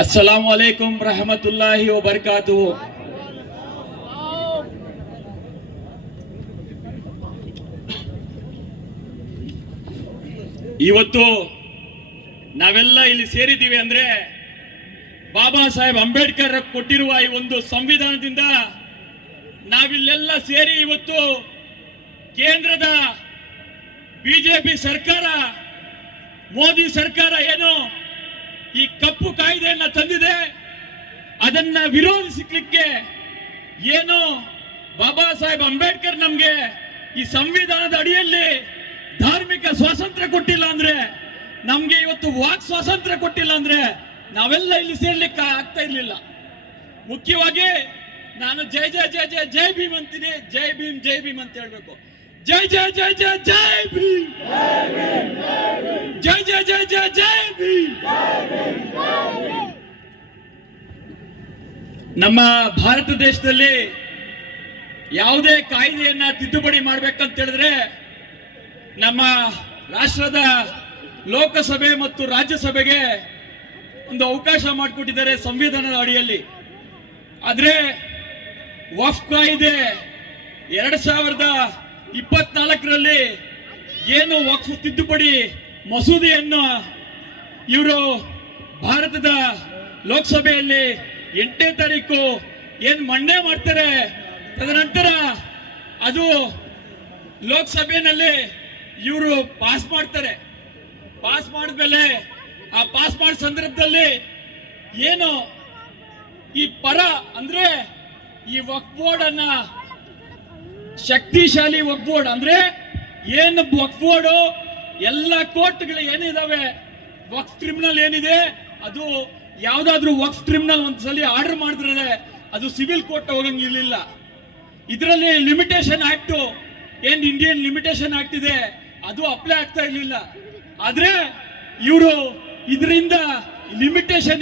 अस्सलामु अलैकुम रहमतुल्लाहि व बरकातुहू। ಇವತ್ತು ನಾವೆಲ್ಲ ಇಲ್ಲಿ ಸೇರಿದ್ದೀವಿ ಅಂದ್ರೆ ಬಾಬಾ ಸಾಹೇಬ್ ಅಂಬೇಡ್ಕರ್ ಕೊಟ್ಟಿರುವ ಈ ಒಂದು ಸಂವಿಧಾನದಿಂದ ನಾವಿಲ್ಲೆಲ್ಲ ಸೇರಿ ಇವತ್ತು ಕೇಂದ್ರದ ಬಿಜೆಪಿ ಸರ್ಕಾರ, ಮೋದಿ ಸರ್ಕಾರ ಏನು ಈ ಕಪ್ಪು ಕಾಯ್ದೆಯನ್ನ ತಂದಿದೆ ಅದನ್ನ ವಿರೋಧಿಸಲಿಕ್ಕೆ ಏನು ಬಾಬಾ ಸಾಹೇಬ್ ಅಂಬೇಡ್ಕರ್ ನಮ್ಗೆ ಈ ಸಂವಿಧಾನದ ಅಡಿಯಲ್ಲಿ ಧಾರ್ಮಿಕ ಸ್ವಾತಂತ್ರ್ಯ ಕೊಟ್ಟಿಲ್ಲ ಅಂದ್ರೆ, ನಮ್ಗೆ ಇವತ್ತು ವಾಕ್ ಸ್ವಾತಂತ್ರ್ಯ ಕೊಟ್ಟಿಲ್ಲ ಅಂದ್ರೆ ನಾವೆಲ್ಲ ಇಲ್ಲಿ ಸೇರ್ಲಿಕ್ಕೆ ಆಗ್ತಾ ಇರ್ಲಿಲ್ಲ. ಮುಖ್ಯವಾಗಿ ನಾನು ಜೈ ಜೈ ಜೈ ಜೈ ಜೈ ಭೀಮ್ ಅಂತೀನಿ, ಜೈ ಭೀಮ್ ಜೈ ಭೀಮ್ ಅಂತ ಹೇಳ್ಬೇಕು. ಜೈ ಜೈ ಜೈ ಜೈ ಜೈ ಭೀಮ್, ಜೈ ಜೈ ಜೈ ಜೈ ಜೈ ಭೀಮ್. ನಮ್ಮ ಭಾರತ ದೇಶದಲ್ಲಿ ಯಾವುದೇ ಕಾಯ್ದೆಯನ್ನ ತಿದ್ದುಪಡಿ ಮಾಡ್ಬೇಕಂತ ಹೇಳಿದ್ರೆ ನಮ್ಮ ರಾಷ್ಟ್ರದ ಲೋಕಸಭೆ ಮತ್ತು ರಾಜ್ಯಸಭೆಗೆ ಒಂದು ಅವಕಾಶ ಮಾಡಿಕೊಟ್ಟಿದ್ದಾರೆ ಸಂವಿಧಾನದ ಅಡಿಯಲ್ಲಿ. ಆದ್ರೆ ವಕ್ಫ್ ಕಾಯ್ದೆ 2024ರಲ್ಲಿ ಏನು ವಕ್ಫ್ ತಿದ್ದುಪಡಿ ಮಸೂದೆಯನ್ನು ಇವರು ಭಾರತದ ಲೋಕಸಭೆಯಲ್ಲಿ 8ನೇ ತಾರೀಕು ಏನ್ ಮಂಡನೆ ಮಾಡ್ತಾರೆ, ತದನಂತರ ಅದು ಲೋಕಸಭೆಯಲ್ಲಿ ಇವರು ಪಾಸ್ ಮಾಡ್ತಾರೆ. ಪಾಸ್ ಮಾಡಿದ್ಮೇಲೆ ಆ ಪಾಸ್ ಮಾಡಿದ ಸಂದರ್ಭದಲ್ಲಿ ಏನು ಈ ಪರ ಅಂದ್ರೆ ಈ ವಕ್ಫ್ ಬೋರ್ಡ್ ಅನ್ನ ಶಕ್ತಿಶಾಲಿ ವಕ್ಫ್ ಬೋರ್ಡ್ ಅಂದ್ರೆ ಏನು ವಕ್ಫ್ ಬೋರ್ಡ್ ಎಲ್ಲ ಕೋರ್ಟ್ಗಳು ಏನಿದಾವೆ, ವಕ್ಫ್ ಟ್ರಿಬ್ಯುನಲ್ ಏನಿದೆ ಅದು ಯಾವ್ದಾದ್ರು ವಕ್ಫ್ ಟ್ರಿಬ್ಯುನಲ್ ಒಂದ್ಸಲಿ ಆರ್ಡರ್ ಮಾಡಿದ್ರೆ ಅದು ಸಿವಿಲ್ ಕೋರ್ಟ್ ಹೋಗಂಗಿರ್ಲಿಲ್ಲ. ಇದರಲ್ಲಿ ಲಿಮಿಟೇಷನ್ ಆಕ್ಟ್ ಏನ್ ಇಂಡಿಯನ್ ಲಿಮಿಟೇಷನ್ ಆಕ್ಟ್ ಇದೆ ಅದು ಅಪ್ಲೈ ಆಗ್ತಾ ಇರ್ಲಿಲ್ಲ. ಆದ್ರೆ ಇವರು ಇದರಿಂದ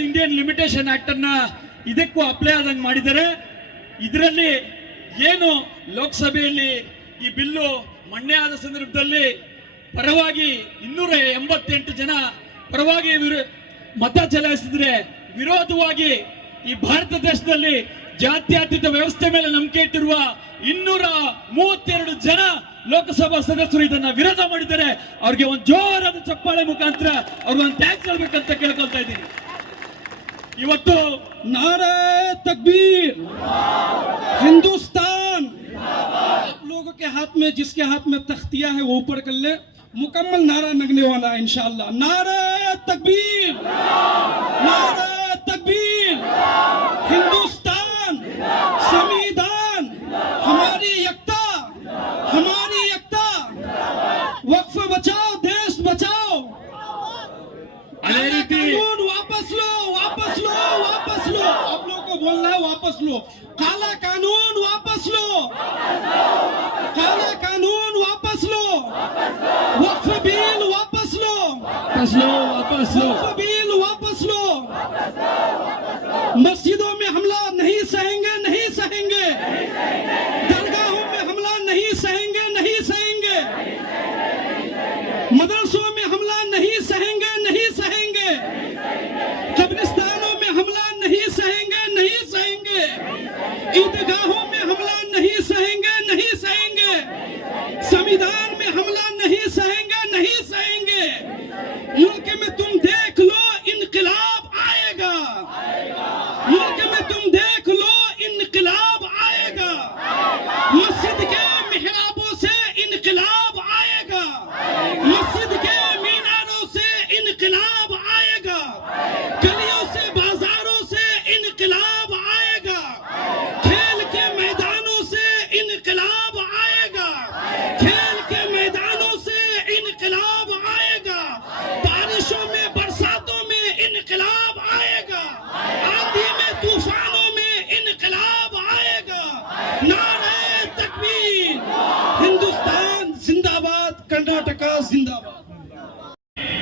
ಇಂಡಿಯನ್ ಲಿಮಿಟೇಷನ್ ಆಕ್ಟ್ ಅನ್ನ ಇದಕ್ಕೂ ಅಪ್ಲೈ ಆದಂಗೆ ಮಾಡಿದ್ದಾರೆ. ಇದರಲ್ಲಿ ಏನು ಲೋಕಸಭೆಯಲ್ಲಿ ಈ ಬಿಲ್ಲು ಮಂಡನೆ ಆದ ಸಂದರ್ಭದಲ್ಲಿ ಪರವಾಗಿ 288 ಜನ ಪರವಾಗಿ ಮತ ಚಲಾಯಿಸಿದ್ರೆ, ವಿರೋಧವಾಗಿ ಈ ಭಾರತ ದೇಶದಲ್ಲಿ ಜಾತ್ಯತೀತ ವ್ಯವಸ್ಥೆ ಮೇಲೆ ನಂಬಿಕೆ ಇಟ್ಟಿರುವ 232 ಜನ ಲೋಕಸಭಾ ಸದಸ್ಯರು ಇದನ್ನ ವಿರೋಧ ಮಾಡಿದ್ದಾರೆ. ಅವ್ರಿಗೆ ಒಂದು ಜೋರಾದ ಚಪ್ಪಾಳೆ ಮುಖಾಂತರ ಅವ್ರಿಗೆ ಒಂದು ಟ್ಯಾಕ್ಸ್ ಹೇಳ್ಬೇಕಂತ ಕೇಳ್ಕೊಳ್ತಾ ಇದ್ದೀನಿ. ಇವತ್ತು नारे तकबीर, हिंदुस्तान। आप लोगों के हाथ में, जिसके हाथ में तख्तिया है वो ऊपर कर ले, मुकम्मल नारा लगने वाला है इंशाअल्लाह। नारे तकबीर, नारे तकबीर, हिंदुस्तान, संविधान, हमारी एकता, हमारी एकता, वक्फ बचाओ, देश बचाओ। अरे रीति वापस लो, वापस लो, वापस लो। आप लोगों को बोलना है वापस लो। काला कानून वापस लो, काला कानून वापस लो, वक्फ बिल वापस लो, वापस लो, वापस लो, वक्फ बिल वापस लो। मस्जिदों में हमला नहीं सहेंगे, नहीं सहेंगे। दरगाहों में हमला नहीं सहेंगे, नहीं सहेंगे। मदरसों में हमला नहीं सहेंगे, नहीं सहेंगे। कब्रिस्तानों में हमला नहीं सहेंगे, नहीं सहेंगे। ईदगाहों में हमला नहीं सहेंगे, नहीं सहेंगे। संविधान में हमला नहीं सहेंगे, नहीं सहेंगे। मुल्क में तुम देख लो इनकलाब आएगा, मुल्क में तुम देख लो इनकलाब आएगा। मस्जिद के मिहराबों से इनकलाब आएगा, मस्जिद के मीनारों से इनकलाब आएगा, गलियों से बाजारों से इनकलाब आएगा, खेल के मैदानों से इनकलाब आएगा, खेल के मैदानों से इनकलाब आएगा, बारिशों में बरसातों में इनकलाब आएगा, आंधी में तूफानों में इनकलाब आएगा। नारे तकबीर, हिंदुस्तान जिंदाबाद, कर्नाटक जिंदाबाद।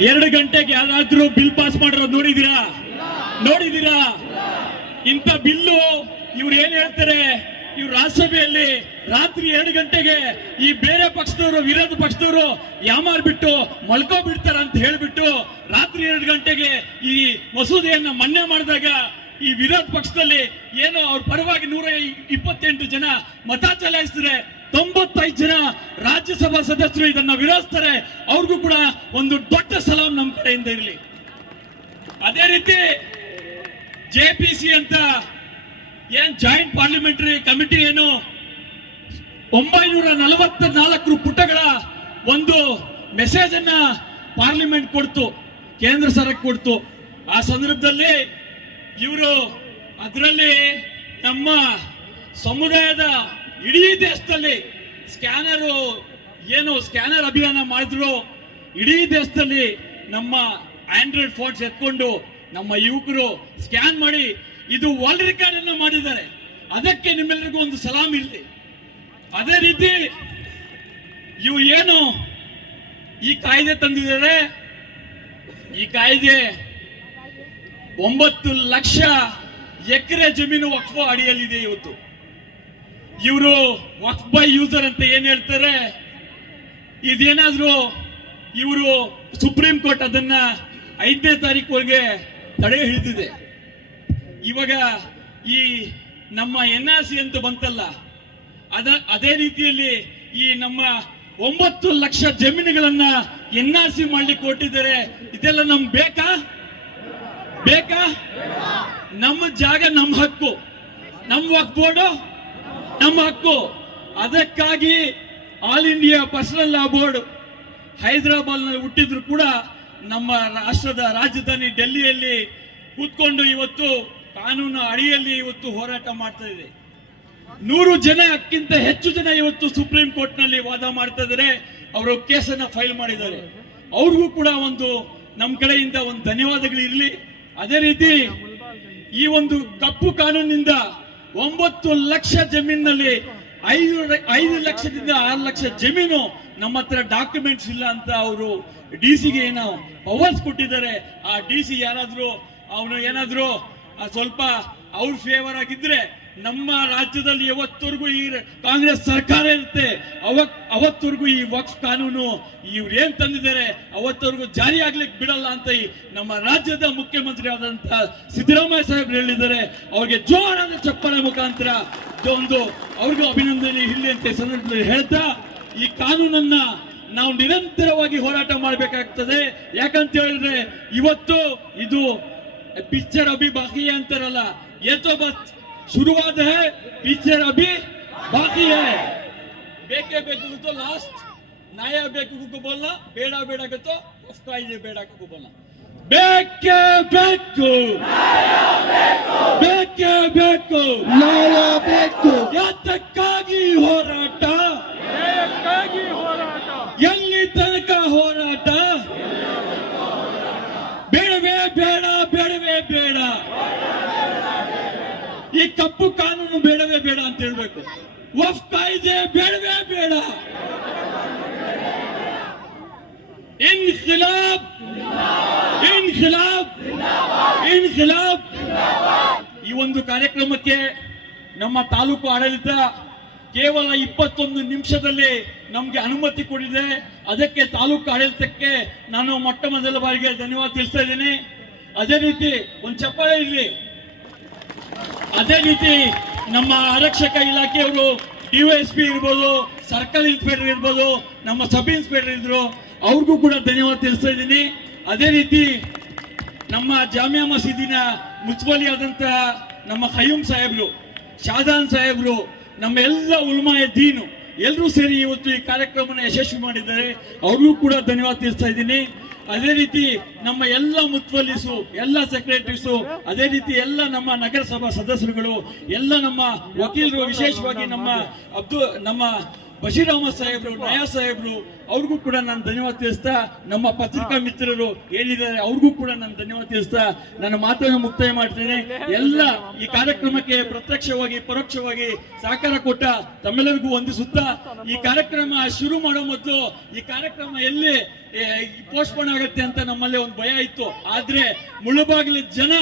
2 ಗಂಟೆಗೆ ಯಾರಾದ್ರೂ ಬಿಲ್ ಪಾಸ್ ಮಾಡಿರೋದು ನೋಡಿದೀರಾ? ಇಂಥ ಬಿಲ್ಲು ಇವ್ರು ಏನ್ ಹೇಳ್ತಾರೆ, ಇವ್ರು ರಾಜ್ಯಸಭೆಯಲ್ಲಿ ರಾತ್ರಿ 2 ಗಂಟೆಗೆ ಈ ಬೇರೆ ಪಕ್ಷದವರು ವಿರೋಧ ಪಕ್ಷದವರು ಯಾಮಾರ್ ಬಿಟ್ಟು ಮಲ್ಕೋ ಬಿಡ್ತಾರ ಅಂತ ಹೇಳ್ಬಿಟ್ಟು ರಾತ್ರಿ 2 ಗಂಟೆಗೆ ಈ ಮಸೂದೆಯನ್ನ ಮನ್ನಾ ಮಾಡಿದಾಗ ಈ ವಿರೋಧ ಪಕ್ಷದಲ್ಲಿ ಏನು ಅವ್ರ ಪರವಾಗಿ 128 ಜನ ಮತ ಚಲಾಯಿಸಿದ್ರೆ 95 ಜನ ರಾಜ್ಯಸಭಾ ಸದಸ್ಯರು ಇದನ್ನ ವಿರೋಧಿಸ್ತಾರೆ. ಅವ್ರಿಗೂ ಕೂಡ ಒಂದು ದೊಡ್ಡ ಸಲಾಂ ನಮ್ಮ ಕಡೆಯಿಂದ ಇರಲಿ. ಅದೇ ರೀತಿ JPC ಅಂತ ಏನ್ ಜಾಯಿಂಟ್ ಪಾರ್ಲಿಮೆಂಟರಿ ಕಮಿಟಿ ಏನು 944 ಪುಟಗಳ ಒಂದು ಮೆಸೇಜ್ ಅನ್ನ ಪಾರ್ಲಿಮೆಂಟ್ ಕೊಡ್ತು, ಕೇಂದ್ರ ಸರ್ಕಾರ ಕೊಡ್ತು. ಆ ಸಂದರ್ಭದಲ್ಲಿ ಇವರು ಅದರಲ್ಲಿ ನಮ್ಮ ಸಮುದಾಯದ ಇಡೀ ದೇಶದಲ್ಲಿ ಸ್ಕ್ಯಾನರ್ ಅಭಿಯಾನ ಮಾಡಿದ್ರು. ಇಡೀ ದೇಶದಲ್ಲಿ ನಮ್ಮ ಆಂಡ್ರಾಯ್ಡ್ ಫೋನ್ಸ್ ಎತ್ಕೊಂಡು ನಮ್ಮ ಯುವಕರು ಸ್ಕ್ಯಾನ್ ಮಾಡಿ ಇದು ವರ್ಲ್ಡ್ ರೆಕಾರ್ಡ್ ಅನ್ನು ಮಾಡಿದ್ದಾರೆ. ಅದಕ್ಕೆ ನಿಮ್ಮೆಲ್ಲರಿಗೂ ಒಂದು ಸಲಾಂ ಇರಲಿ. ಅದೇ ರೀತಿ ಇವು ಏನು ಈ ಕಾಯ್ದೆ ತಂದಿದ್ದಾರೆ, ಈ ಕಾಯ್ದೆ 9 ಲಕ್ಷ ಎಕರೆ ಜಮೀನು ವಕ್ಫ್ ಅಡಿಯಲ್ಲಿದೆ. ಇವತ್ತು ಇವರು ವಕ್ಫ್ ಬೈ ಯೂಸರ್ ಅಂತ ಏನ್ ಹೇಳ್ತಾರೆ, ಇದೇನಾದ್ರೂ ಇವರು ಸುಪ್ರೀಂ ಕೋರ್ಟ್ ಅದನ್ನ 5ನೇ ತಾರೀಕುವರೆಗೆ ತಡೆ ಹಿಡಿದಿದೆ. ಇವಾಗ ಈ ನಮ್ಮ NRC ಅಂತ ಬಂತಲ್ಲ, ಅದೇ ರೀತಿಯಲ್ಲಿ ಈ ನಮ್ಮ 9 ಲಕ್ಷ ಜಮೀನುಗಳನ್ನ NRC ಮಾಡ್ಲಿಕ್ಕೆ ಕೊಟ್ಟಿದ್ದಾರೆ. ಇದೆಲ್ಲ ನಮ್ಗೆ ಬೇಕಾ? ನಮ್ಮ ಜಾಗ ನಮ್ಮ ಹಕ್ಕು, ನಮ್ಮ ವಕ್ಫ್ ಬೋರ್ಡ್ ನಮ್ಮ ಹಕ್ಕು. ಅದಕ್ಕಾಗಿ all India personal law board Hyderabad ನಲ್ಲಿ ಹುಟ್ಟಿದ್ರು ಕೂಡ ನಮ್ಮ ರಾಷ್ಟ್ರದ ರಾಜಧಾನಿ ಡೆಲ್ಲಿಯಲ್ಲಿ ಕೂತ್ಕೊಂಡು ಇವತ್ತು ಕಾನೂನು ಅಡಿಯಲ್ಲಿ ಇವತ್ತು ಹೋರಾಟ ಮಾಡ್ತಾ ಇದೆ. 100 ಜನಕ್ಕಿಂತ ಹೆಚ್ಚು ಜನ ಇವತ್ತು ಸುಪ್ರೀಂ ಕೋರ್ಟ್ ನಲ್ಲಿ ವಾದ ಮಾಡ್ತಾ ಇದ್ದಾರೆ. ಅವರು ಕೇಸನ್ನ ಫೈಲ್ ಮಾಡಿದ್ದಾರೆ. ಅವ್ರಿಗೂ ಕೂಡ ಒಂದು ನಮ್ಮ ಕಡೆಯಿಂದ ಒಂದು ಧನ್ಯವಾದಗಳು ಇರಲಿ. ಅದೇ ರೀತಿ ಈ ಒಂದು ಕಪ್ಪು ಕಾನೂನಿನಿಂದ 9 ಲಕ್ಷ ಜಮೀನಿನಲ್ಲಿ 5 ಲಕ್ಷದಿಂದ 6 ಲಕ್ಷ ಜಮೀನು ನಮ್ಮ ಹತ್ರ ಡಾಕ್ಯುಮೆಂಟ್ಸ್ ಇಲ್ಲ ಅಂತ ಅವರು DC-ಗೆ ಏನೋ ಪವರ್ಸ್ ಕೊಟ್ಟಿದ್ದಾರೆ. ಆ DC ಯಾರಾದ್ರೂ ಅವನು ಏನಾದ್ರು ಸ್ವಲ್ಪ ಅವ್ರ ಫೇವರ್ ಆಗಿದ್ರೆ ನಮ್ಮ ರಾಜ್ಯದಲ್ಲಿ ಯಾವತ್ತವರೆಗೂ ಈ ಕಾಂಗ್ರೆಸ್ ಸರ್ಕಾರ ಇರುತ್ತೆ, ಅವತ್ತವರೆಗೂ ಈ ವಕ್ಫ್ ಕಾನೂನು ಇವ್ರು ಏನ್ ತಂದಿದ್ದಾರೆ ಅವತ್ತವರೆಗೂ ಜಾರಿ ಆಗ್ಲಿಕ್ಕೆ ಬಿಡಲ್ಲ ಅಂತ ಈ ನಮ್ಮ ರಾಜ್ಯದ ಮುಖ್ಯಮಂತ್ರಿ ಆದಂತ ಸಿದ್ದರಾಮಯ್ಯ ಸಾಹೇಬ್ರು ಹೇಳಿದ್ದಾರೆ. ಅವ್ರಿಗೆ ಜೋರಾದ ಚಪ್ಪಾಳೆ ಮುಖಾಂತರ ಒಂದು ಅವ್ರಿಗೂ ಅಭಿನಂದನೆ ಇರಲಿ ಅಂತ ಸಂದರ್ಭದಲ್ಲಿ ಹೇಳ್ತಾ, ಈ ಕಾನೂನನ್ನ ನಾವು ನಿರಂತರವಾಗಿ ಹೋರಾಟ ಮಾಡಬೇಕಾಗ್ತದೆ. ಯಾಕಂತ ಹೇಳಿದ್ರೆ ಇವತ್ತು ಇದು ಪಿಕ್ಚರ್ ಅಭಿ ಬಾಕಿ ಅಂತಾರಲ್ಲ, ಏತೋ ಬಸ್ ಶುರುವಾದ ಹೈ, ಪಿಕ್ಚರ್ ಅಭಿ ಬಾಕಿ ಹೈ. ಬೇಕೇ ಬೇಕು ಲಾಸ್ಟ್ ನಾಯ ಬೇಕು ಬೋಲ್ನ, ಬೇಡ ಗತ್ತೋ ಕಾಯ್ದೆ ಬೇಡ ಬೋಲ್ನ. ಬೇಕೇ ಬೇಕು ನ್ಯಾಯ ಬೇಕು. ಯಾತಕ್ಕಾಗಿ ಹೋರಾಟ, ಎಲ್ಲಿ ತನಕ ಹೋರಾಟ? ಬೇಡವೇ ಬೇಡ. ಈ ಕಪ್ಪು ಕಾನೂನು ಬೇಡವೇ ಬೇಡ ಅಂತ ಹೇಳ್ಬೇಕು. ವಕ್ಫ್ ಕಾಯ್ದೆ ಬೇಡವೇ ಬೇಡ. ಇನ್ಖಿಲಾಬ್. ಈ ಒಂದು ಕಾರ್ಯಕ್ರಮಕ್ಕೆ ನಮ್ಮ ತಾಲೂಕು ಆಡಳಿತ ಕೇವಲ 21 ನಿಮಿಷದಲ್ಲಿ ನಮ್ಗೆ ಅನುಮತಿ ಕೊಡಿದೆ. ಅದಕ್ಕೆ ತಾಲೂಕು ಆಡಳಿತಕ್ಕೆ ನಾನು ಮೊಟ್ಟ ಮೊದಲ ಬಾರಿಗೆ ಧನ್ಯವಾದ ತಿಳಿಸ್ತಾ ಇದ್ದೀನಿ. ಅದೇ ರೀತಿ ಒಂದು ಚಪ್ಪಾಳೆ ಇರಲಿ. ಅದೇ ರೀತಿ ನಮ್ಮ ಆರಕ್ಷಕ ಇಲಾಖೆಯವರು DYSP ಇರ್ಬೋದು, ಸರ್ಕಲ್ ಇನ್ಸ್ಪೆಕ್ಟರ್ ಇರ್ಬೋದು, ನಮ್ಮ ಸಬ್ ಇನ್ಸ್ಪೆಕ್ಟರ್ ಇದ್ರು, ಅವ್ರಿಗೂ ಕೂಡ ಧನ್ಯವಾದ ತಿಳಿಸ್ತಾ ಇದ್ದೀನಿ. ಅದೇ ರೀತಿ ನಮ್ಮ ಜಾಮಿಯಾ ಮಸೀದಿನ ಮುನ್ಸಿಪಾಲಿ ಆದಂತಹ ನಮ್ಮ ಖಯ್ಯೂಮ್ ಸಾಹೇಬ್ರು, ಶಾಜಾನ್ ಸಾಹೇಬ್ರು, ನಮ್ಮ ಎಲ್ಲ ಉಲ್ಮಾಯ ದೀನು ಎಲ್ಲರೂ ಸೇರಿ ಇವತ್ತು ಈ ಕಾರ್ಯಕ್ರಮವನ್ನು ಯಶಸ್ವಿ ಮಾಡಿದ್ದಾರೆ. ಅವ್ರಿಗೂ ಕೂಡ ಧನ್ಯವಾದ ತಿಳಿಸ್ತಾ ಇದ್ದೀನಿ. ಅದೇ ರೀತಿ ನಮ್ಮ ಎಲ್ಲ ಮುತ್ವಲ್ಲಿಸು, ಎಲ್ಲ ಸೆಕ್ರೆಟರೀಸು, ಅದೇ ರೀತಿ ಎಲ್ಲ ನಮ್ಮ ನಗರಸಭಾ ಸದಸ್ಯರುಗಳು, ಎಲ್ಲ ನಮ್ಮ ವಕೀಲರು, ವಿಶೇಷವಾಗಿ ನಮ್ಮ ಬಶೀರ್ ಅಹಮದ್ ಸಾಹೇಬ್ರು, ನಯಾ ಸಾಹೇಬ್ರು, ಅವ್ರಿಗೂ ಕೂಡ ನಾನು ಧನ್ಯವಾದ ತಿಳಿಸ್ತಾ, ನಮ್ಮ ಪತ್ರಿಕಾ ಮಿತ್ರರು ಏನಿದ್ದಾರೆ ಅವ್ರಿಗೂ ಕೂಡ ನಾನು ಧನ್ಯವಾದ ತಿಳಿಸ್ತಾ ನನ್ನ ಮಾತನ್ನು ಮುಕ್ತಾಯ ಮಾಡ್ತೇನೆ. ಎಲ್ಲ ಈ ಕಾರ್ಯಕ್ರಮಕ್ಕೆ ಪ್ರತ್ಯಕ್ಷವಾಗಿ ಪರೋಕ್ಷವಾಗಿ ಸಹಕಾರ ಕೊಟ್ಟ ತಮ್ಮೆಲ್ಲರಿಗೂ ವಂದಿಸುತ್ತಾ, ಈ ಕಾರ್ಯಕ್ರಮ ಶುರು ಮಾಡೋ ಮೊದಲು ಈ ಕಾರ್ಯಕ್ರಮ ಎಲ್ಲಿ ಪೋಸ್ಟ್ಪೋನ್ ಆಗುತ್ತೆ ಅಂತ ನಮ್ಮಲ್ಲಿ ಒಂದು ಭಯ ಇತ್ತು. ಆದ್ರೆ ಮುಳುಬಾಗಿಲ ಜನ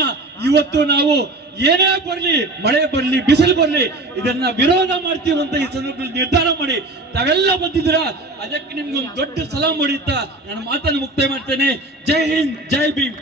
ಇವತ್ತು ನಾವು ಏನೇ ಬರ್ಲಿ, ಮಳೆ ಬರ್ಲಿ, ಬಿಸಿಲು ಬರ್ಲಿ, ಇದನ್ನ ವಿರೋಧ ಮಾಡ್ತೀವಿ ಅಂತ ಈ ಸಂದರ್ಭದಲ್ಲಿ ನಿರ್ಧಾರ ಮಾಡಿ ತಾವೆಲ್ಲ ಬಂದಿದ್ದೀರಾ. ಅದಕ್ಕೆ ನಿಮ್ಗೊಂದು ದೊಡ್ಡ ಸಲಾಂ ಹೊಡೆಯುತ್ತಾ ನನ್ನ ಮಾತನ್ನು ಮುಕ್ತಾಯ ಮಾಡ್ತೇನೆ. ಜೈ ಹಿಂದ್, ಜೈ ಭೀಮ್.